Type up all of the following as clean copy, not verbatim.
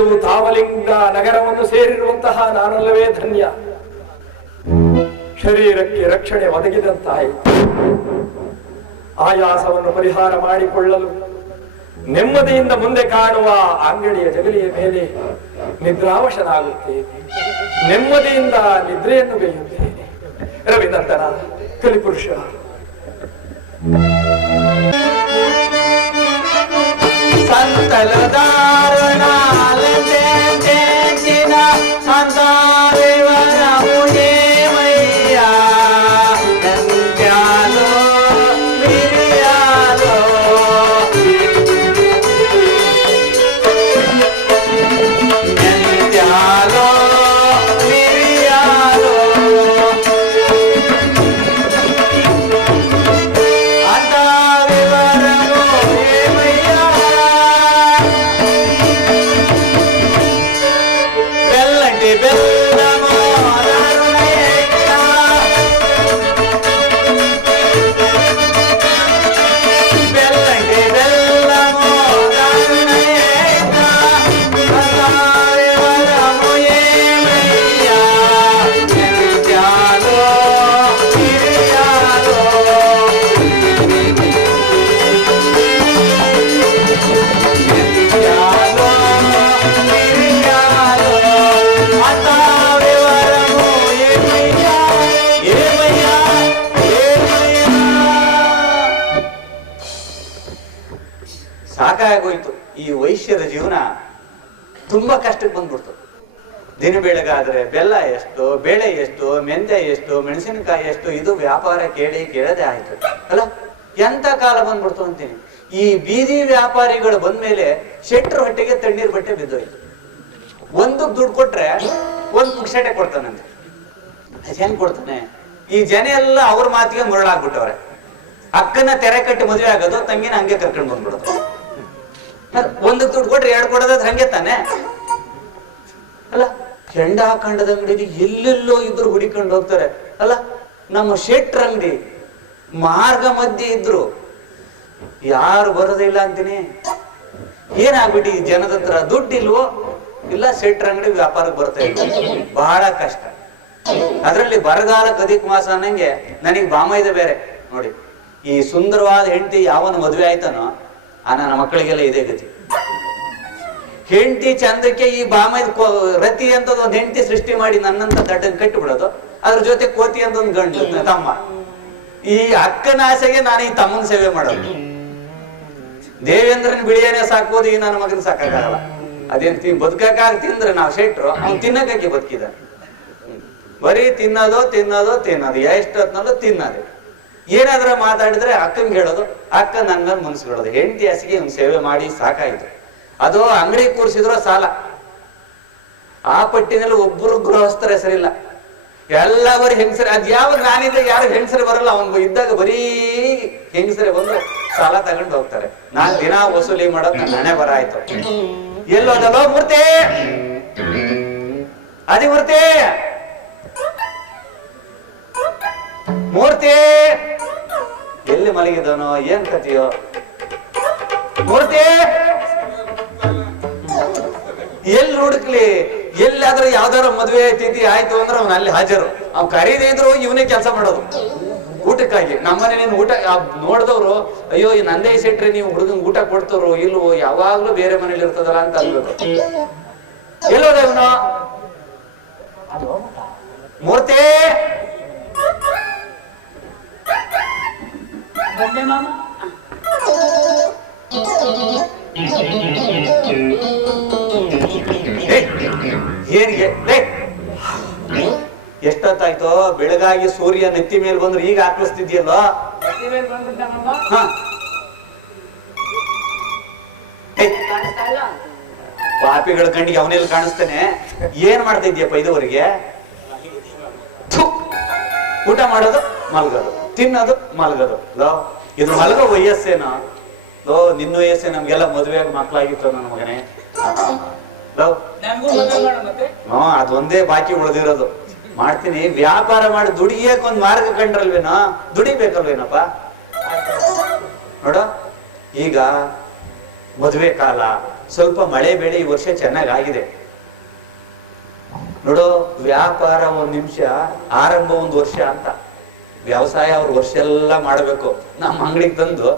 ಬೆಳೆದು ತಾವಲಿಂಗ ನಗರವನ್ನು ಸೇರಿರುವಂತಹ ನಾನಲ್ಲವೇ ಧನ್ಯ. ಶರೀರಕ್ಕೆ ರಕ್ಷಣೆ ಒದಗಿದಂತಾಯಿತು. ಆಯಾಸವನ್ನು ಪರಿಹಾರ ಮಾಡಿಕೊಳ್ಳಲು ನೆಮ್ಮದಿಯಿಂದ ಮುಂದೆ ಕಾಣುವ ಅಂಗಡಿಯ ಜಗಲಿಯ ಮೇಲೆ ನಿದ್ರಾವಶನಾಗುತ್ತೇನೆ. ನೆಮ್ಮದಿಯಿಂದ ನಿದ್ರೆಯನ್ನು ಗೈಯುತ್ತೇನೆ. ರವಿನಂದನ ಕಲಿಪುರುಷ. ಸಂತಲದಾರಣ ಸಂತಾರೇವರ ಮುಜೇ ಮಯ್ಯ ನಂತ್ಯಾಲೋ ಮಿರಿಯಾಲೋ ನಂತ್ಯಾಲೋ ಮಿರಿಯಾಲೋ ಅಂತಾರೇವರ ಮುಜೇ ಮಯ್ಯ ಬೆಲ್ಲಂಟಿ ಬೆಲ್ಲಮೋ ದಾರುಣೇಕ ಬೆಲ್ಲಂಟಿ ಬೆಲ್ಲಮೋ ದಾರುಣೇಕ ಅಂತಾರೇವರ ಮುಜೇ ಮಯ್ಯ ನಂತ್ಯಾಲೋ ಮಿರಿಯಾಲೋ ಸಾಕಾಗೋಯ್ತು. ಈ ವೈಶ್ಯರ ಜೀವನ ತುಂಬಾ ಕಷ್ಟಕ್ಕೆ ಬಂದ್ಬಿಡ್ತು. ದಿನ ಬೆಳಗಾದ್ರೆ ಬೆಲ್ಲ ಎಷ್ಟು, ಬೇಳೆ ಎಷ್ಟು, ಮೆಂತ್ಯ ಎಷ್ಟು, ಮೆಣಸಿನಕಾಯಿ ಎಷ್ಟು, ಇದು ವ್ಯಾಪಾರ ಕೇಳದೆ ಆಯ್ತು ಅಲ್ಲ. ಎಂತ ಕಾಲ ಬಂದ್ಬಿಡ್ತು ಅಂತೀನಿ. ಈ ಬೀದಿ ವ್ಯಾಪಾರಿಗಳು ಬಂದ್ಮೇಲೆ ಶೆಟ್ರ ಹೊಟ್ಟೆಗೆ ತಣ್ಣೀರ್ ಬಟ್ಟೆ ಬಿದ್ದೋಯ್ತು. ಒಂದಕ್ಕೆ ದುಡ್ಡು ಕೊಟ್ರೆ ಒಂದ್ ಪುಕ್ಷಟೆ ಕೊಡ್ತಾನಂತೆ. ಹೆಂಗ್ ಕೊಡ್ತಾನೆ? ಈ ಜನ ಎಲ್ಲ ಅವ್ರ ಮಾತಿಗೆ ಮುರಳಾಗ್ಬಿಟ್ಟವ್ರೆ. ಅಕ್ಕನ ತೆರೆ ಕಟ್ಟಿ ಮದುವೆ ಆಗೋದು, ತಂಗಿನ ಹಂಗೆ ಕರ್ಕೊಂಡು ಬಂದ್ಬಿಡೋದು. ಒಂದಕ್ಕೆ ದುಡ್ಡು ಕೊಟ್ರೆ ಎರಡು ಕೊಡೋದಾದ್ರೆ ಹಂಗೆ ತಾನೆ ಅಲ್ಲ. ಹೆಂಡ ಹಾಕೊಂಡದ ಅಂಗಡಿ ಎಲ್ಲೆಲ್ಲೋ ಇದ್ರು ಹುಡಿಕೊಂಡು ಹೋಗ್ತಾರೆ ಅಲ್ಲ. ನಮ್ಮ ಶೆಟ್ರ ಅಂಗಡಿ ಮಾರ್ಗ ಮಧ್ಯೆ ಇದ್ರು ಯಾರು ಬರೋದಿಲ್ಲ ಅಂತೀನಿ. ಏನಾಗ್ಬಿಟ್ಟು ಈ ಜನದ ಹತ್ರ ದುಡ್ಡು ಇಲ್ವೋ, ಇಲ್ಲ ಶೆಟ್ರ ಅಂಗಡಿ ವ್ಯಾಪಾರಕ್ಕೆ ಬರ್ತಾ ಇಲ್ಲ. ಬಹಳ ಕಷ್ಟ. ಅದರಲ್ಲಿ ಬರಗಾಲಕ್ಕೆ ಅಧಿಕ ಮಾಸ ಅನ್ನಂಗೆ ನನಗೆ ಬಾಮೈದ ಬೇರೆ ನೋಡಿ. ಈ ಸುಂದರವಾದ ಹೆಂಡತಿ ಯಾವನ ಮದುವೆ ಆಯ್ತಾನೋ ಆ ನನ್ನ ಮಕ್ಕಳಿಗೆಲ್ಲ ಇದೇ ಗತಿ. ಹೆಂಡತಿ ಚಂದಕ್ಕೆ ಈ ಬಾಮೈದ ರತಿ ಅಂತ ಒಂದು ಹೆಂಡತಿ ಸೃಷ್ಟಿ ಮಾಡಿ ನನ್ನಂತ ದಡ್ಡನ್ ಕಟ್ಟಿ ಬಿಡೋದು. ಅದ್ರ ಜೊತೆ ಕೋತಿ ಅಂತ ಒಂದು ಗಂಡು ತಮ್ಮ. ಈ ಅಕ್ಕನ ಆಸೆಗೆ ನಾನು ಈ ತಮ್ಮನ ಸೇವೆ ಮಾಡೋದು. ದೇವೇಂದ್ರನ್ ಬಿಳಿಯೇನೆ ಸಾಕ್ಬೋದು, ಈ ನನ್ನ ಮಗನ ಸಾಕಾಗಲ್ಲ. ಅದೇನ್ ಬದುಕಾಗ ತಿಂದ್ರೆ ನಾವು ಶೆಟ್ರು, ಅವ್ನು ತಿನ್ನಕ್ಕೆ ಬದುಕಿದ. ಬರೀ ತಿನ್ನೋದು ತಿನ್ನೋದು ತಿನ್ನೋದು, ಎಷ್ಟೊತ್ನಲ್ಲೂ ತಿನ್ನೋದು. ಏನಾದ್ರೂ ಮಾತಾಡಿದ್ರೆ ಅಕ್ಕಂಗೆ ಹೇಳೋದು, ಅಕ್ಕ ನನ್ ಮೇಲೆ ಮುನ್ಸ್ಕೊಳ್ಳೋದು. ಹೆಂಡತಿ ಹಸಿಗೆ ಇವ್ನು ಸೇವೆ ಮಾಡಿ ಸಾಕಾಯ್ತು. ಅದು ಅಂಗಡಿ ಕೂರಿಸಿದ್ರು ಸಾಲ. ಆ ಪಟ್ಟಿನಲ್ಲಿ ಒಬ್ಬರು ಗೃಹಸ್ಥರ ಹೆಸರಿಲ್ಲ, ಎಲ್ಲ ಬರೀ ಹೆಂಗಸರೆ. ಅದ್ ಯಾವಾಗ ನಾನಿದ್ದಾಗ ಯಾರು ಹೆಂಗಸರೆ ಬರಲ್ಲ. ಅವನ್ ಇದ್ದಾಗ ಬರೀ ಹೆಂಗಸರೆ ಬಂದು ಸಾಲ ತಗೊಂಡು ಹೋಗ್ತಾರೆ. ನಾನ್ ದಿನ ವಸೂಲಿ ಮಾಡೋದ್ ನನ್ನ ಹಣೆ ಬರ ಆಯ್ತು. ಎಲ್ಲೋದಲ್ಲೋ ಮೂರ್ತಿ, ಅದಿ ಮೂರ್ತಿ, ಮೂರ್ತಿ ಎಲ್ಲಿ ಮಲಗಿದವನೋ ಏನ್ ಕಥೆಯೋ. ಮೂರ್ತಿ ಎಲ್ಲಿ ಹುಡುಕ್ಲಿ? ಎಲ್ಲಾದ್ರೂ ಯಾವ್ದಾರ ಮದ್ವೆ ತಿಥಿ ಆಯ್ತು ಅಂದ್ರೆ ಅವ್ನ ಅಲ್ಲಿ ಹಾಜರು. ಅವ್ ಕರೀದೇ ಇದ್ರು ಇವನೇ ಕೆಲಸ ಮಾಡೋದು ಊಟಕ್ಕಾಗಿ. ನಮ್ಮನೆ ನೀನ್ ಊಟ ನೋಡ್ದವ್ರು ಅಯ್ಯೋ ಈ ನಂದೇ ಸೆಟ್ರಿ ನೀವು ಹುಡುಗನ್ ಊಟ ಕೊಡ್ತವ್ರು ಇಲ್ವೋ, ಯಾವಾಗ್ಲೂ ಬೇರೆ ಮನೇಲಿ ಇರ್ತದಲ್ಲ ಅಂತ ಅನ್ಬೇಕು. ಎಲ್ಲೋದ ಇವನು? ಮೂರ್ತಿ ಏನಿಗೆ ಎಷ್ಟೊತ್ತಾಯ್ತು? ಬೆಳಗಾಗಿ ಸೂರ್ಯ ನೆತ್ತಿ ಮೇಲೆ ಬಂದ್ರೆ ಈಗ ಹಾಕಿಸ್ತಿದ್ಯಲ್ಲೋ. ಪಾಪಿಗಳ ಕಣ್ಣಿಗೆ ಅವನೆಲ್ಲ ಕಾಣಿಸ್ತಾನೆ. ಏನ್ ಮಾಡ್ತಾ ಇದ್ಯಪ್ಪ ಇದುವರೆಗೆ? ಊಟ ಮಾಡೋದು, ಮಲ್ಗೋದು, ತಿನ್ನೋದು, ಮಲ್ಗೋದು. ಲೋ ಇದು ಮಲ್ಗೋ ವಯಸ್ಸೇನೋ? ಲೋ ನಿನ್ನ ವಯಸ್ಸೇ. ನಮ್ಗೆಲ್ಲ ಮದುವೆಯಾಗಿ ಮಕ್ಳಾಗಿತ್ತು ನನ್ನ ಮಗನೇ. ಅದೊಂದೇ ಬಾಕಿ ಉಳಿದಿರೋದು. ಮಾಡ್ತೀನಿ, ವ್ಯಾಪಾರ ಮಾಡಿ ದುಡಿಯಕ್ ಒಂದ್ ಮಾರ್ಗ ಕಂಡ್ರಲ್ವೇನೋ. ದುಡಿಬೇಕಲ್ವೇನಪ್ಪ? ನೋಡ ಈಗ ಮದುವೆ ಕಾಲ, ಸ್ವಲ್ಪ ಮಳೆ ಬೆಳೆ ಈ ವರ್ಷ ಚೆನ್ನಾಗಾಗಿದೆ ನೋಡು. ವ್ಯಾಪಾರ ಒಂದ್ ನಿಮಿಷ, ಆರಂಭ ಒಂದ್ ವರ್ಷ ಅಂತ. ವ್ಯವಸಾಯ ಅವ್ರು ವರ್ಷ ಎಲ್ಲ ಮಾಡ್ಬೇಕು. ನಮ್ಮ ಅಂಗಡಿಗೆ ತಂದು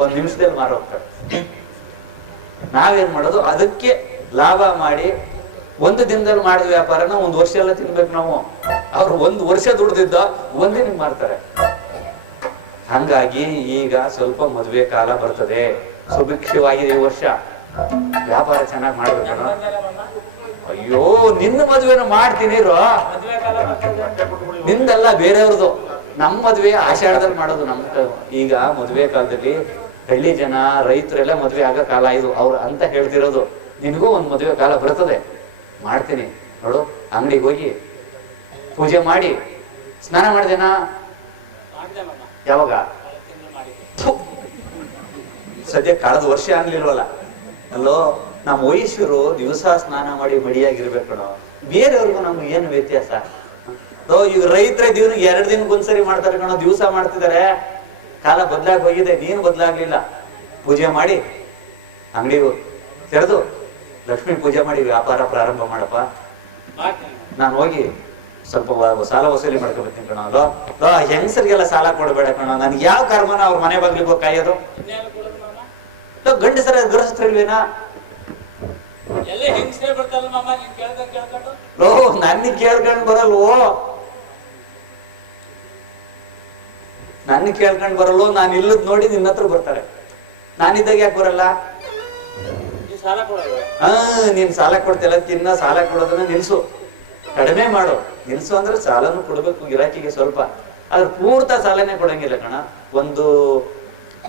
ಒಂದ್ ನಿಮಿಷದಲ್ಲಿ ಮಾರೋಗ್ತಾರೆ. ನಾವೇನ್ ಮಾಡೋದು, ಅದಕ್ಕೆ ಲಾಭ ಮಾಡಿ ಒಂದು ದಿನದಲ್ಲಿ ಮಾಡಿದ ವ್ಯಾಪಾರನ ಒಂದ್ ವರ್ಷ ಎಲ್ಲ ತಿನ್ಬೇಕು ನಾವು. ಅವ್ರು ಒಂದ್ ವರ್ಷ ದುಡ್ದಿದ್ದ ಒಂದಿನ ಮಾರ್ತಾರೆ. ಹಂಗಾಗಿ ಈಗ ಸ್ವಲ್ಪ ಮದುವೆ ಕಾಲ ಬರ್ತದೆ, ಸುಭಿಕ್ಷವಾಗಿದೆ ಈ ವರ್ಷ. ವ್ಯಾಪಾರ ಚೆನ್ನಾಗಿ ಮಾಡ್ಬೇಕಣ್ಣ. ಅಯ್ಯೋ, ನಿನ್ನ ಮದುವೆನ ಮಾಡ್ತೀನಿ ರೋ, ನಿಂದಲ್ಲ ಬೇರೆಯವ್ರದ್ದು. ನಮ್ಮ ಮದುವೆ ಆಷಾಢದಲ್ಲಿ ಮಾಡೋದು. ಈಗ ಮದುವೆ ಕಾಲದಲ್ಲಿ ಹಳ್ಳಿ ಜನ ರೈತರೆಲ್ಲ ಮದುವೆ ಆಗೋ ಕಾಲ ಇದು ಅವ್ರು ಅಂತ ಹೇಳ್ತಿರೋದು. ನಿನಗೂ ಒಂದ್ ಮದುವೆ ಕಾಲ ಬರ್ತದೆ, ಮಾಡ್ತೀನಿ ನೋಡು. ಅಂಗಡಿಗೆ ಹೋಗಿ ಪೂಜೆ ಮಾಡಿ ಸ್ನಾನ ಮಾಡಿದೆನಾ? ಯಾವಾಗ? ಸದ್ಯ ಕಳೆದ ವರ್ಷ ಆಗ್ಲಿಲ್ವಲ್ಲ. ಅಲ್ಲೋ, ನಮ್ಮ ವಯಸ್ಸರು ದಿವಸ ಸ್ನಾನ ಮಾಡಿ ಮಡಿಯಾಗಿರ್ಬೇಕು ಕಣೋ. ಬೇರೆಯವ್ರಿಗೂ ನಮ್ಗೆ ಏನು ವ್ಯತ್ಯಾಸ? ಈಗ ರೈತರ ದಿನ 2 ದಿನಕ್ಕೊಂದ್ಸರಿ ಮಾಡ್ತಾರೆ ಕಣೋ, ದಿವಸ ಮಾಡ್ತಿದ್ದಾರೆ. ಕಾಲ ಬದಲಾಗಿ ಹೋಗಿದೆ, ನೀನು ಬದಲಾಗ್ಲಿಲ್ಲ. ಪೂಜೆ ಮಾಡಿ ಅಂಗಡಿಗೂ ತೆರೆದು ಲಕ್ಷ್ಮೀ ಪೂಜೆ ಮಾಡಿ ವ್ಯಾಪಾರ ಪ್ರಾರಂಭ ಮಾಡಪ್ಪ. ನಾನು ಹೋಗಿ ಸ್ವಲ್ಪ ಸಾಲ ವಸೂಲಿ ಮಾಡ್ಕೊಬರ್ತೀನಿ ಕಣೋ. ಅಲ್ಲೋ, ಹೆಂಗಸರಿಗೆಲ್ಲ ಸಾಲ ಕೊಡಬೇಡ ಕಣೋ. ನನ್ಗೆ ಯಾವ ಕರ್ಮನ ಅವ್ರ ಮನೆ ಬಾಗ್ಲಿಗೆ ಹೋಗಿ ಕಾಯೋದು? ಗಂಡಸರ ಗೃಹಸ್ಥರಿಲ್ವೇನಾ? ನನ್ನ ಕೇಳ್ಕೊಂಡ್ ಬರಲ್ವೋ, ನನ್ನ ಕೇಳ್ಕೊಂಡ್ ಬರಲ್ವೋ. ನಾನು ಇಲ್ಲದ್ ನೋಡಿ ನಿನ್ನ ಹತ್ರ ಬರ್ತಾರೆ. ನಾನಿದ್ದಾಗ ಯಾಕೆ ಬರಲ್ಲ? ನೀನ್ ಸಾಲ ಕೊಡ್ತಿಲ್ಲ, ತಿನ್ನ ಸಾಲ ಕೊಡೋದನ್ನ ನಿಲ್ಸು, ಕಡಿಮೆ ಮಾಡು. ನಿಲ್ಸು ಅಂದ್ರೆ ಸಾಲನು ಕೊಡ್ಬೇಕು ಗಿರಾಕಿಗೆ ಸ್ವಲ್ಪ. ಆದ್ರೆ ಪೂರ್ತ ಸಾಲನೇ ಕೊಡಂಗಿಲ್ಲ ಕಣ. ಒಂದು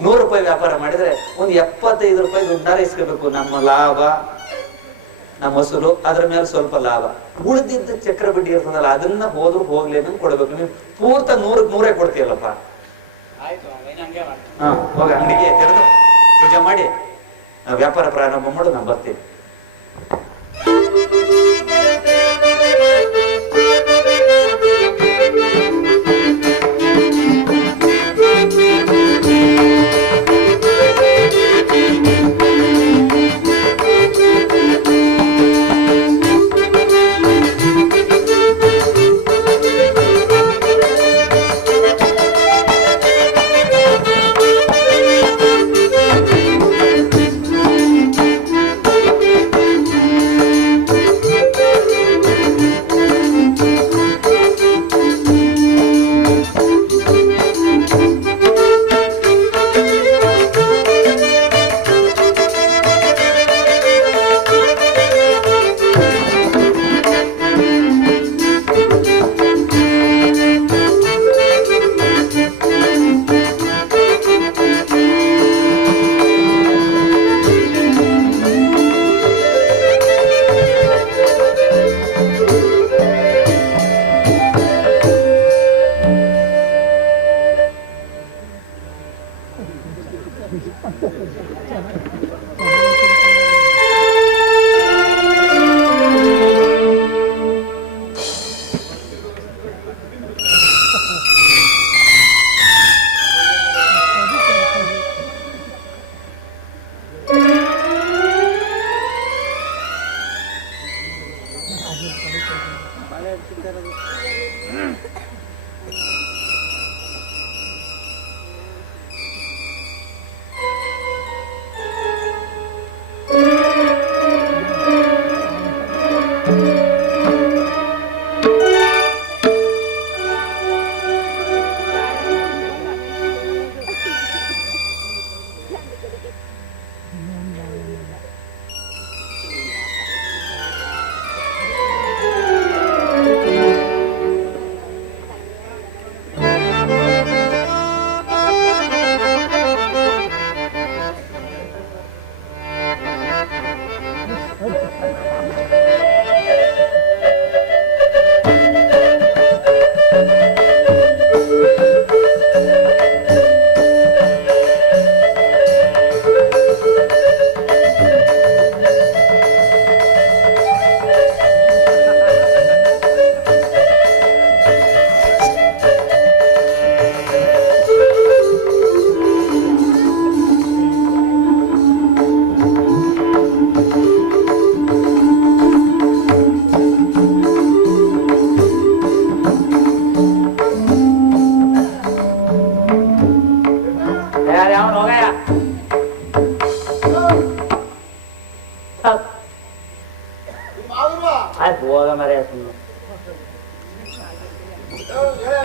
100 ರೂಪಾಯಿ ವ್ಯಾಪಾರ ಮಾಡಿದ್ರೆ ಒಂದು 75 ರೂಪಾಯಿ ದುಡ್ಡಾರ ಇಸ್ಕೋಬೇಕು. ನಮ್ಮ ಲಾಭ, ನಮ್ಮ ವಸೂಲು, ಅದ್ರ ಮೇಲೆ ಸ್ವಲ್ಪ ಲಾಭ. ಉಳಿದಿದ್ದ ಚಕ್ರ ಬಡ್ಡಿ ಇರ್ತದಲ್ಲ, ಅದನ್ನ ಹೋದ್ರು ಹೋಗ್ಲಿ ಅನ್ನೋದು ಕೊಡ್ಬೇಕು. ನೀವು ಪೂರ್ತ 100ಕ್ಕೆ 100 ಕೊಡ್ತೀಯಲ್ಲಪ್ಪ. ಹೋಗ ಅಂಗಡಿಗೆ ತೆರೆದು ಪೂಜೆ ಮಾಡಿ ವ್ಯಾಪಾರ ಪ್ರಾರಂಭ ಮಾಡು, ನಾನು ಬರ್ತೀನಿ.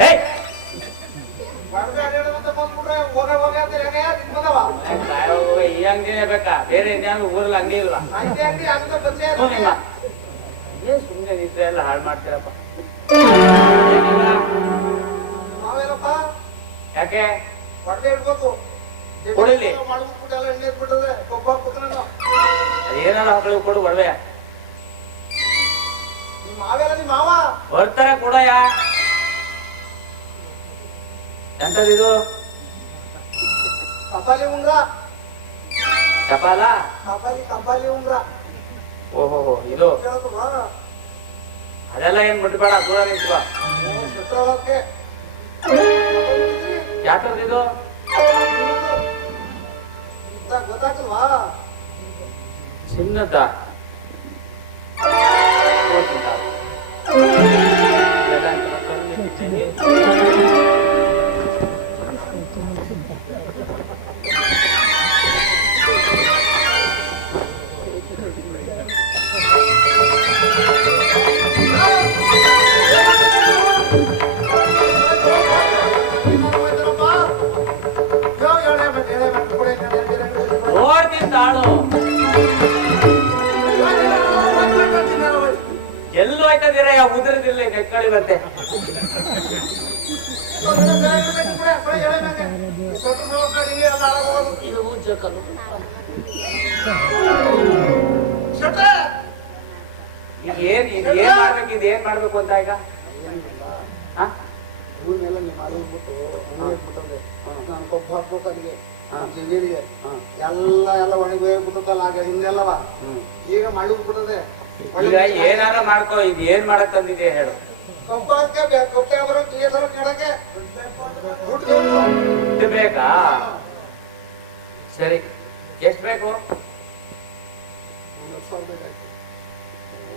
ಏಯ್! ಈ ಅಂಗಡಿನೇ ಬೇಕಾ? ಬೇರೆ ಇನ್ಯಾವ ಊರಲ್ಲಿ ಅಂಗಡಿ ಇಲ್ವಾ? ಸುಮ್ಮನೆ ನಿದ್ರೆ ಎಲ್ಲ ಹಾಳು ಮಾಡ್ತೀರಪ್ಪ. ಯಾಕೆ ಕೊಡಿಲಿ? ಏನಾರ ಮಕ್ಕಳಿಗೆ ಕೊಡು ಒಡವೆ ಬರ್ತಾರೆ ಕೊಡಯ್ಯ. ಎಂತದಿದು? ಕಪಾಲಿ ಉಂಗ್ರ. ಚಪಾಲ? ಕಪಾಲಿ ಉಂಗ್ರ. ಓಹೋ ಇದು ಅದೆಲ್ಲ ಏನ್ ಮುಟ್ಬೇಡ, ದೂರ ನಿಂತ್ಕೋ. ಯಾಕಂದಿದು ಗೊತ್ತಾಗ್ತಲ್ವಾ? ಚಿನ್ನದ ತಾಳು ಎಲ್ಲೂ ಆಯ್ತದಿರ ಉದುರದಿಲ್ಲ ನೆಕ್ಕಳಿ ಮತ್ತೆ. ಏನ್ ಮಾಡ್ಬೇಕು? ಇದು ಏನ್ ಮಾಡ್ಬೇಕು ಅಂತ ಈಗ? ಹೂನೆಲ್ಲ ನೀವು ಮಾಡಿಬಿಟ್ಟು ನಾನು ಕೊಬ್ಬು ಹಾಕ್ಬೇಕು ಅಲ್ಲಿಗೆ ಜಮೀನಿಗೆ ಎಲ್ಲ ಒಣಗಿ ಹೋಗ್ಬಿಟ್ಟಲ್ಲ ಆಗ ಹಿಂದೆಲ್ಲವ ಈಗ ಮಾಡಿ ಬಿಟ್ಟದೆ. ಈಗ ಏನಾರ ಮಾಡ್ಕೋ. ಇದು ಏನ್ ಮಾಡಕ್ ತಂದಿದೆ ಹೇಳು? ದುಡ್ಡು ಬೇಕಾ? ಸರಿ, ಎಷ್ಟು ಬೇಕು?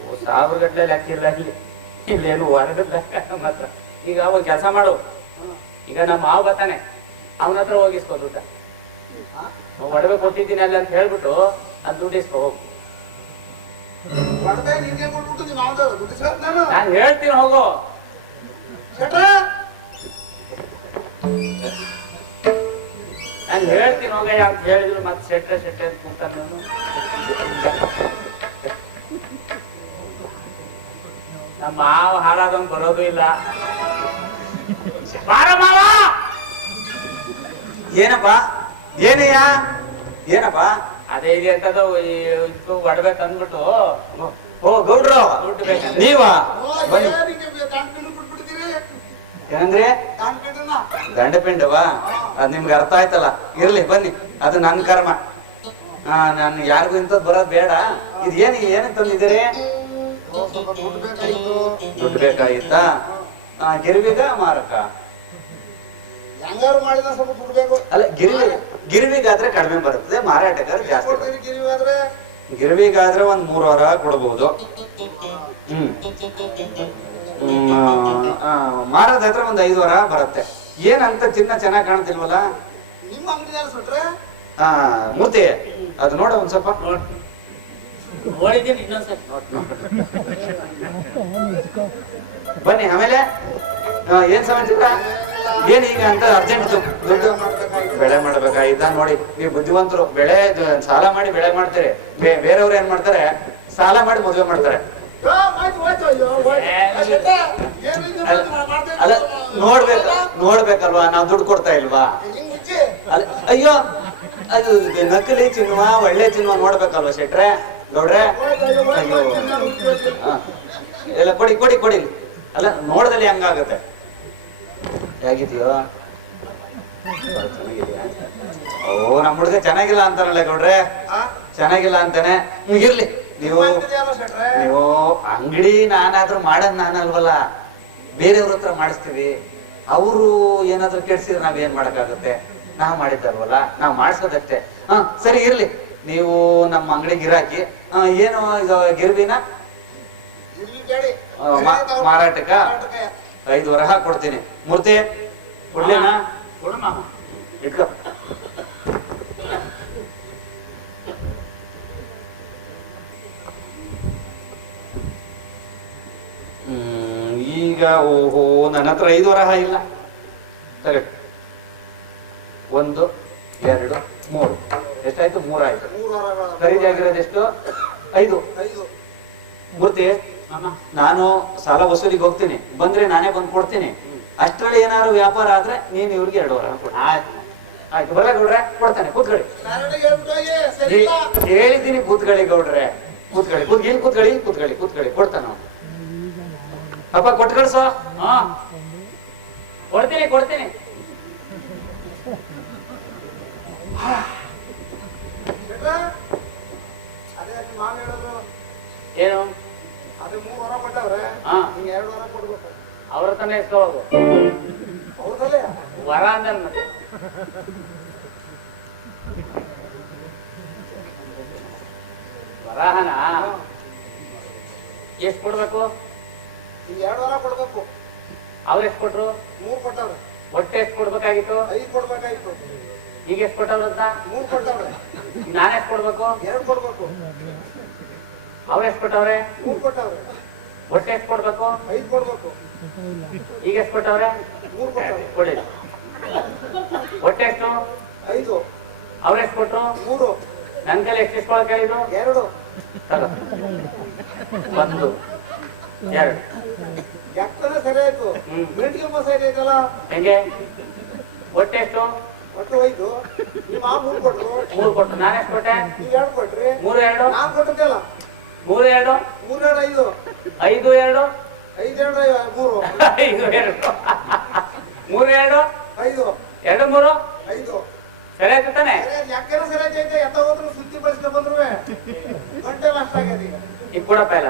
1,000 ಗಟ್ಟಲೆ ಲೆಕ್ಕ ಇರ್ಲಿ. ಇಲ್ಲೇನು ಹೊರಗದ ಮಾತ್ರ. ಈಗ ಒಂದ್ ಕೆಲಸ ಮಾಡು. ಈಗ ನಮ್ಮ ಮಾವು ಬರ್ತಾನೆ, ಅವನ ಹತ್ರ ಹೋಗಿಸ್ಕೋ ದುಡ್ಡ. ಒಡವೆ ಕೊಟ್ಟಿದ್ದೀನಿ ಅಲ್ಲ ಅಂತ ಹೇಳ್ಬಿಟ್ಟು ಅದು ದುಡ್ಡು ಇಸ್ಕೋ ಹೋಗು. ನಾನು ಹೇಳ್ತೀನಿ ಹೋಗು. ನಾನು ಹೇಳ್ತೀನಿ ಹೋಗಯ್ಯ ಅಂತ ಹೇಳಿದ್ರು ಮತ್ತೆ ಸೆಟ್ಟೆ ಅಂತ ಕೂತಾನೆ ನಾನು. ನಮ್ಮ ಮಾವ ಹಾಳಾದಂಗ್ ಬರೋದು ಇಲ್ಲ. ಬಾರ ಮಾವ. ಏನಪ್ಪ? ಏನಯ್ಯ? ಏನಪ್ಪ? ಅದೇ ಇದೆ ಅಂತದ ಒಡವೆ ತಂದ್ಬಿಟ್ಟು. ಓ ಗೌಡ್ರು, ದುಡ್ಡು ಬೇಕಂದ್ರೆ ನೀವಾ? ಬನ್ನಿ. ಏನಂದ್ರೆ ದಂಡ ಪಿಂಡವಾ? ಅದ್ ನಿಮ್ಗೆ ಅರ್ಥ ಆಯ್ತಲ್ಲ. ಇರ್ಲಿ ಬನ್ನಿ, ಅದು ನನ್ನ ಕರ್ಮ. ನಾನು ಯಾರಿಗೂ ಇಂಥದ್ದು ಬರೋದು ಬೇಡ. ಇದು ಏನಕ್ಕೆ ತಂದಿದ್ದೀರಿ? ದುಡ್ಡು ಬೇಕಾಗಿತ್ತಾ? ಗಿರ್ವಿಗ ಮಾರಕ? ಹೆಂಗಾರು ಮಾಡಿದ ಸ್ವಲ್ಪ ದುಡ್ಡು ಬೇಕು. ಅಲ್ಲ, ಗಿರ್ವಿಗಾದ್ರೆ ಕಡಿಮೆ ಬರ್ತದೆ, ಮಾರಾಟಗಾರ ಜಾಸ್ತಿ. ಗಿರ್ವಿಗಾದ್ರೆ ಒಂದ್ 3 ವಾರ ಕೊಡಬಹುದು. ಮಾರದಾದ್ರೆ ಒಂದ್ 5 ವಾರ ಬರುತ್ತೆ. ಏನಂತ ಚಿನ್ನ ಚೆನ್ನಾಗಿ ಕಾಣ್ತಿಲ್ವಲ್ಲ? ನಿಮ್ಮ ಅಂಗಡಿ ಸುಟ್ರೆ ಮೂರ್ತಿ ಅದು ನೋಡ ಒಂದ್ ಸ್ವಲ್ಪ. ನೋಡಿದ್ದೀನಿ ಇನ್ನೊಂದ್ಸರಿ. ಬನ್ನಿ. ಆಮೇಲೆ ಏನ್ ಸಮಾಚಾರ? ಏನ್ ಈಗ ಅಂತ ಅರ್ಜೆಂಟ್ ದುಡ್ಡು ಬೆಳೆ ಮಾಡ್ಬೇಕಾಯ್ತಾ? ನೋಡಿ, ನೀವು ಬುದ್ಧಿವಂತರು. ಬೆಳೆ ಸಾಲ ಮಾಡಿ ಬೆಳೆ ಮಾಡ್ತೀರಿ. ಬೇರೆಯವ್ರು ಏನ್ ಮಾಡ್ತಾರೆ? ಸಾಲ ಮಾಡಿ ಮದುವೆ ಮಾಡ್ತಾರೆ. ಅಲ್ಲ, ನೋಡ್ಬೇಕಲ್ವಾ? ನಾವು ದುಡ್ಡು ಕೊಡ್ತಾ ಇಲ್ವಾ? ಅಲ್ಲ, ಅಯ್ಯೋ, ಅದು ನಕಲಿ ಚಿನ್ನುವ ಒಳ್ಳೆ ಚಿನ್ನುವ ನೋಡ್ಬೇಕಲ್ವಾ ಶೆಟ್ರೆ, ಗೌಡ್ರೆ? ಅಯ್ಯೋ, ಎಲ್ಲ ಕೊಡಿ. ಅಲ್ಲ, ನೋಡದಲ್ಲಿ ಹಂಗಾಗತ್ತೆ. ಹೇಗಿದೆಯೋ? ಚೆನ್ನಾಗಿದ್ಯಾ? ಓ, ನಮ್ಮ ಹುಡುಗ ಚೆನ್ನಾಗಿಲ್ಲ ಅಂತಾನಲ್ಲ ಗೌಡ್ರೆ? ಚೆನ್ನಾಗಿಲ್ಲ ಅಂತಾನೆ. ಇರ್ಲಿ, ನೀವು ಅಂಗಡಿ ನಾನಾದ್ರೂ ಮಾಡೋದ್ ನಾನಲ್ವಲ್ಲ, ಬೇರೆಯವ್ರ ಹತ್ರ ಮಾಡಿಸ್ತೀವಿ. ಅವರು ಏನಾದ್ರು ಕೆಡ್ಸಿದ್ರೆ ನಾವೇನ್ ಮಾಡಕ್ಕಾಗುತ್ತೆ? ನಾವ್ ಮಾಡಿದ್ದಾರವಲ್ಲ, ನಾವ್ ಮಾಡ್ಸೋದಷ್ಟೇ. ಸರಿ ಇರ್ಲಿ, ನೀವು ನಮ್ಮ ಅಂಗಡಿ ಗಿರಾಕಿ. ಏನು ಇದು ಗಿರ್ವಿನ ಮಾರಾಟಕ್ಕ 5 ವಾರ ಕೊಡ್ತೀನಿ. ಮೂರ್ತಿ ಕೊಡ್ಲೇನಾ? ಕೊಡು ಮಾಮ. ಇಟ್ಕೋ. ಈಗ ಈಗ ಓಹೋ ನನ್ನ ಹತ್ರ 5 ವರಹ ಇಲ್ಲ. ಸರಿ, 1 2 3 ಎಷ್ಟಾಯ್ತು? 3 ಆಯ್ತು. ಖರೀದಿ ಆಗಿರೋದು ಎಷ್ಟು? 5. ಮೂರ್ತಿ, ನಾನು ಸಾಲ ವಸೂಲಿಗೆ ಹೋಗ್ತೀನಿ, ಬಂದ್ರೆ ನಾನೇ ಬಂದು ಕೊಡ್ತೀನಿ. ಅಷ್ಟರಲ್ಲಿ ಏನಾದ್ರು ವ್ಯಾಪಾರ ಆದ್ರೆ ನೀನು ಇವ್ರಿಗೆ 2 ವರಹ ಕೊಡಿ. ಆಯ್ತು ಬರ ಗೌಡ್ರೆ, ಕೊಡ್ತಾನೆ. ಕೂತ್ಕೊಳ್ಳಿ. ಹೇಳಿದ್ದೀನಿ ಕೂತ್ಕೊಳ್ಳಿ ಗೌಡ್ರೆ, ಕೂತ್ಕೊಳ್ಳಿ. ಕೂತ್ಕೊಳ್ಳಿ ಕೊಡ್ತಾನ ಅಪ್ಪ. ಕೊಟ್ಟು ಕಳ್ಸೋ. ಹಾ ಕೊಡ್ತೀನಿ. ಏನು? ಅದು 3 ವರ ಕೊಟ್ಟವ್ರೆ, ಹಾ 2 ವರ ಕೊಡ್ಬೇಕು. ಅವ್ರ ತಾನೇ ಇಸ್ಕೊಳ್ಳೋದು. ಹೌದಲ್ಲೇ? ವರ ಅಂದ ಮತ್ತೆ ವರಾಹನ ಎಷ್ಟು ಕೊಡ್ಬೇಕು? 2 ವರ ಕೊಡ್ಬೇಕು. ಅವ್ರು ಎಷ್ಟು ಕೊಟ್ರು? 3 ಕೊಟ್ಟವ್ರೆ. ಒಟ್ಟೆ ಎಷ್ಟು ಕೊಡ್ಬೇಕಾಗಿತ್ತು? 5 ಕೊಡ್ಬೇಕಾಯ್ತು. ಈಗ ಎಷ್ಟು ಕೊಟ್ಟವ್ರ ಅಂತ? 3 ಕೊಟ್ಟವ್ರೆ. ನಾನು ಎಷ್ಟು ಕೊಡ್ಬೇಕು? 2 ಕೊಡ್ಬೇಕು. ಅವ್ರು ಎಷ್ಟು ಕೊಟ್ಟವ್ರೆ? 3 ಕೊಟ್ಟವ್ರೆ. ಒಟ್ಟೆ ಎಷ್ಟು ಕೊಡ್ಬೇಕು? 5 ಕೊಡ್ಬೇಕು. ಈಗ ಎಷ್ಟು ಕೊಟ್ಟವ್ರೆ? 3 ಕೊಟ್ಟವ್ರೆ. ಕೊಡಿ. ಒಟ್ಟೆ ಎಷ್ಟು? 5. ಅವ್ರು ಎಷ್ಟು ಕೊಟ್ರು? 3. ನನ್ ಕೈಲಿ ಎಷ್ಟು ಇಸ್ಕೊಳಕ್ ಹೇಳಿದ್ರು? 2. ತಗೋ. 1 2 ಎತ್ತನೆ ಸರಿ ಆಯ್ತು. ಮಿನಿಟ್ಗೆ ಮೋಸ ಇದೆಯಲ್ಲ. ಹೆಂಗೆ? ಒಟ್ಟೆ ಎಷ್ಟು? ಒಟ್ಟು 5. ನಿಮ್ಮ 3 ಕೊಟ್ರು. 3 ಕೊಟ್ಟು ನಾನು ಎಷ್ಟು ಕೊಟ್ಟೆ? ನೀವು 2 ಕೊಟ್ರಿ. 3 2 ನಾನು ಕೊಟ್ಟಿದ್ದೆಲ್ಲ. 3 2 3 2 5 5. 2 5 2 3. 5 2 3 2 5. 2 3 5. ಸರಿ ಆಯ್ತು ತಾನೆ? ಯಾಕೆ ಸರಿ ಆಯ್ತು? ಎತ್ತ ಹೋದ್ರು ಸುದ್ದಿ ಬಳಸ್ಕೊಂಡ್ ಬಂದ್ರು ಗಂಟೆ ನಷ್ಟ ಆಗ್ಯದ. ಈಗ ಈಗ ಕೊಡಪ್ಪ ಇಲ್ಲ.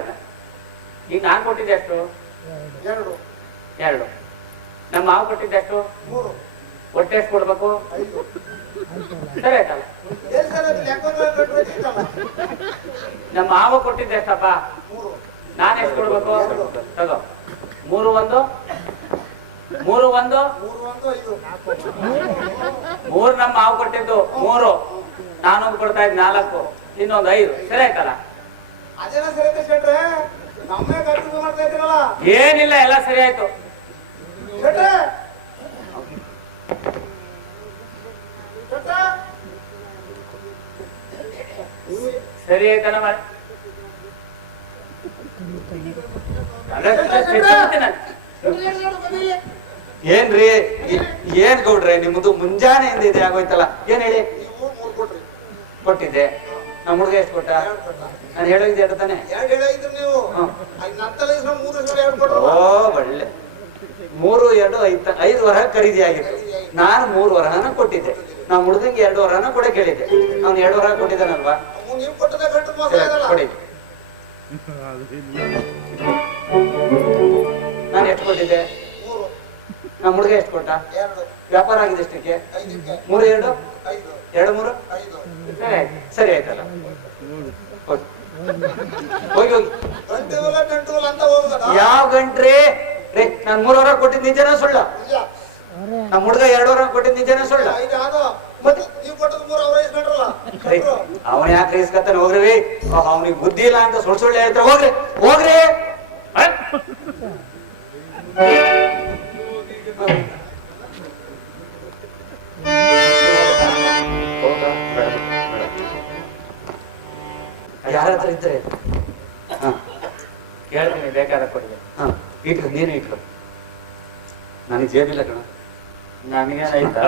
ಈಗ ನಾನು ಕೊಟ್ಟಿದ್ದೆ ಎಷ್ಟು? 2. 2. ನಮ್ಮ ಮಾವು ಕೊಟ್ಟಿದ್ದೆ ಎಷ್ಟು? 3. ಒಟ್ಟೆ ಎಷ್ಟು ಕೊಡ್ಬೇಕು? 5. ಸರಿ ಆಯ್ತಲ್ಲ? ಏನ್ ಸರ್ ಅದು ಲೆಕ್ಕದಲ್ಲಿ ಕಟ್ಟಬೇಕಿತ್ತಲ್ಲ. ನಮ್ಮ ಮಾವ ಕೊಟ್ಟಿದ್ದೆ ಎಷ್ಟಪ್ಪ? 3. ನಾನು ಎಷ್ಟು ಕೊಡ್ಬೇಕು? ತಗೋ. 3 1 3 1 3 ನಮ್ಮ ಮಾವು ಕೊಟ್ಟಿದ್ದು 3, ನಾನೊಂದು ಕೊಡ್ತಾ ಇದ್ದೆ 4, ಇನ್ನೊಂದು 5. ಸರಿ ಆಯ್ತಲ್ಲ? ಅದೇನ ಸರಿ ಐತೆ ಶೆಟ್ರೆ? ನಮ್ಮೇ ಖರ್ಚು ಮಾಡ್ತಾ ಇದ್ದೀರಲ್ಲ. ಏನಿಲ್ಲ, ಎಲ್ಲ ಸರಿ ಆಯ್ತು. ಶೆಟ್ರೆ ಶೆಟ್ರೆ ಸರಿ ಆಯ್ತಲ್ಲ ಮಾಡಿ. ಏನ್ರಿ ಏನ್ ಗೌಡ್ರೆ ನಿಮ್ಮದು ಮುಂಜಾನೆಯಿಂದ ಇದೆ ಆಗೋಯ್ತಲ್ಲ. ಏನ್ ಹೇಳಿ? ನೀವು 3 ಕೊಟ್ರಿ. ಕೊಟ್ಟಿದ್ದೆ. ನಮ್ಮ ಹುಡುಗ ಎಷ್ಟು ಕೊಟ್ಟ? ನಾನು ಹೇಳೋಗಿದೆ ಎರಡು ತಾನೆ. 2 ಹೇಳಿದ್ರು ನೀವು. ನತ್ತಲ 3 2 ಕೊಟ್ರು. ಓ ಒಳ್ಳೆ. 3 2 5 ವರಹ ಖರೀದಿ ಆಗಿತ್ತು. ನಾನು 3 ವರಹನ ಕೊಟ್ಟಿದ್ದೆ. ನಮ್ಮ ಹುಡುಗಂಗೆ 2 ವರಹನ ಕೂಡ ಕೇಳಿದ್ದೆ. ಅವ್ನು 2 ವರಹ ಕೊಟ್ಟಿದ್ದಾನಲ್ವಾ? ನೀವು ಕೊಟ್ಟದ ಗಂಟು ಮೋಸ ಆಗಲ್ಲ. ಕೊಡಿ. ನಾನು ಎಷ್ಟು ಕೊಟ್ಟಿದ್ದೆ? 3. ನಮ್ಮ ಹುಡುಗ ಎಷ್ಟು ಕೊಟ್ಟ? 2. ವ್ಯಾಪಾರ ಆಗಿದೆ ಎಷ್ಟಕ್ಕೆ? 5ಕ್ಕೆ 3 2 5. 2 3 5. ಸರಿ ಆಯ್ತು. ಸರಿ ಆಯ್ತಲ್ಲ? ಹೋಗಿ ಹೋಗಿ. ಗಂಟೆವಲ್ಲ ಗಂಟುವಲ್ಲ ಅಂತ ಹೋಗುದಲ್ಲ. ಯಾವ ಗಂಟ್ರಿ? ನಾನು 3 ವರಹ ಕೊಟ್ಟಿದ್ದು ನಿಜನ ಸುಳ್ಳ? ನಿಜ. ನಮ್ಮ ಹುಡುಗ 2 ವರಹ ಕೊಟ್ಟಿದ್ದು ನಿಜನ ಸುಳ್ಳ? 5 ಆದ. ಮತ್ತೆ ನೀವು ಕೊಟ್ಟದ 3 ಅವರೇ ಇಸ್ಕೊಂಡ್ರಲ್ಲ. ಅವನ ಯಾಕೆ ಇಸ್ಕತ್ತಾನೆ? ಹೋಗ್ರಿ. ಅವನಿಗೆ ಬುದ್ಧಿ ಇಲ್ಲ ಅಂತ ಸುಳ್ಳು ಸುಳ್ಳು ಹೇಳ್ತಾರೆ. ಹೋಗ್ರಿ ಹೋಗ್ರಿ. ಯಾರ ಹತ್ರ ಇದ್ರೆ ಕೇಳ್ತೀನಿ, ಬೇಕಾದ್ರೆ ಕೊಡಿ. ಇಟ್ರು, ನೀನು ಇಟ್ರು. ನನಗೆ ಜೇಬಿಲ್ಲ ಕಣ. ನನಗೇನಾಯ್ತಾ?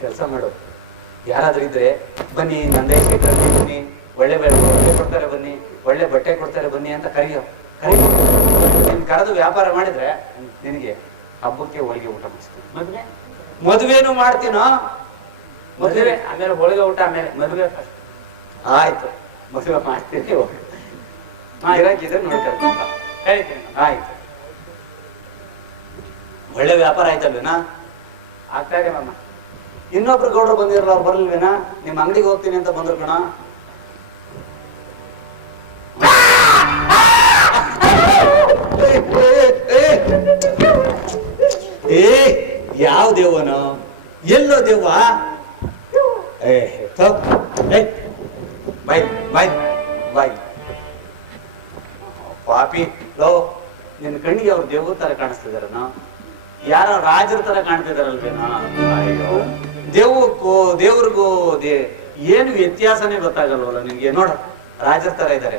ಕೆಲಸ ಮಾಡು. ಯಾರಾದ್ರೂ ಇದ್ರೆ ಬನ್ನಿ, ನಂದೇ ಕ್ಷೇತ್ರದಲ್ಲಿ ಬನ್ನಿ, ಒಳ್ಳೆ ಕೊಡ್ತಾರೆ ಬನ್ನಿ, ಒಳ್ಳೆ ಬಟ್ಟೆ ಕೊಡ್ತಾರೆ ಬನ್ನಿ ಅಂತ ಕರಿಯೋ. ನೀನ್ ಕರೆದು ವ್ಯಾಪಾರ ಮಾಡಿದ್ರೆ ನಿನಗೆ ಹಬ್ಬಕ್ಕೆ ಹೋಳಿಗೆ ಊಟ ಮಾಡಿಸ್ತೀನಿ. ಮದುವೆನೂ ಮಾಡ್ತೀನೋ? ಮದುವೆ ಆಮೇಲೆ ಹೋಳಿಗೆ ಊಟ, ಆಮೇಲೆ ಮದುವೆ ಫಸ್ಟ್. ಆಯ್ತು, ಮದುವೆ ಮಾಡ್ತೀನಿ. ಇರಾಕಿದ್ರೆ ನೋಡ್ಕೊಂಡು ಹೇಳ್ತೀನಿ. ಆಯ್ತು. ಒಳ್ಳೆ ವ್ಯಾಪಾರ ಆಯ್ತಲ್ವೇನಾ? ಆಗ್ತಾ ಇದೆ ಮಾಮ. ಇನ್ನೊಬ್ರು ಗೌಡ್ರು ಬಂದಿರಲ್ಲ, ಅವ್ರು ಬರ್ಲಿಲ್ವೇನಾ? ನಿಮ್ ಅಂಗಡಿಗೆ ಹೋಗ್ತೀನಿ ಅಂತ ಬಂದ್ರು ಕಣ. ಏ ಯಾವ ದೇವನು? ಎಲ್ಲೋ ದೇವ? ಬಾಯ್ ಬಾಯ್ ಬಾಯ್. ಪಾಪಿ ಲೋ, ಅಪರೂಪದ ತರ ಕಾಣಿಸ್ತಿದಾರನೋ, ಯಾರ ರಾಜರ ತರ ಕಾಣ್ತಿದಾರಲ್ವೇನೋ. ಅಯ್ಯೋ, ದೇವ್ರಿಗೂ ಏನು ವ್ಯತ್ಯಾಸನೇ ಗೊತ್ತಾಗಲ್ವಲ್ಲ ನಿನ್ಗೆ. ನೋಡ, ರಾಜರ ತರ ಇದ್ದಾರೆ,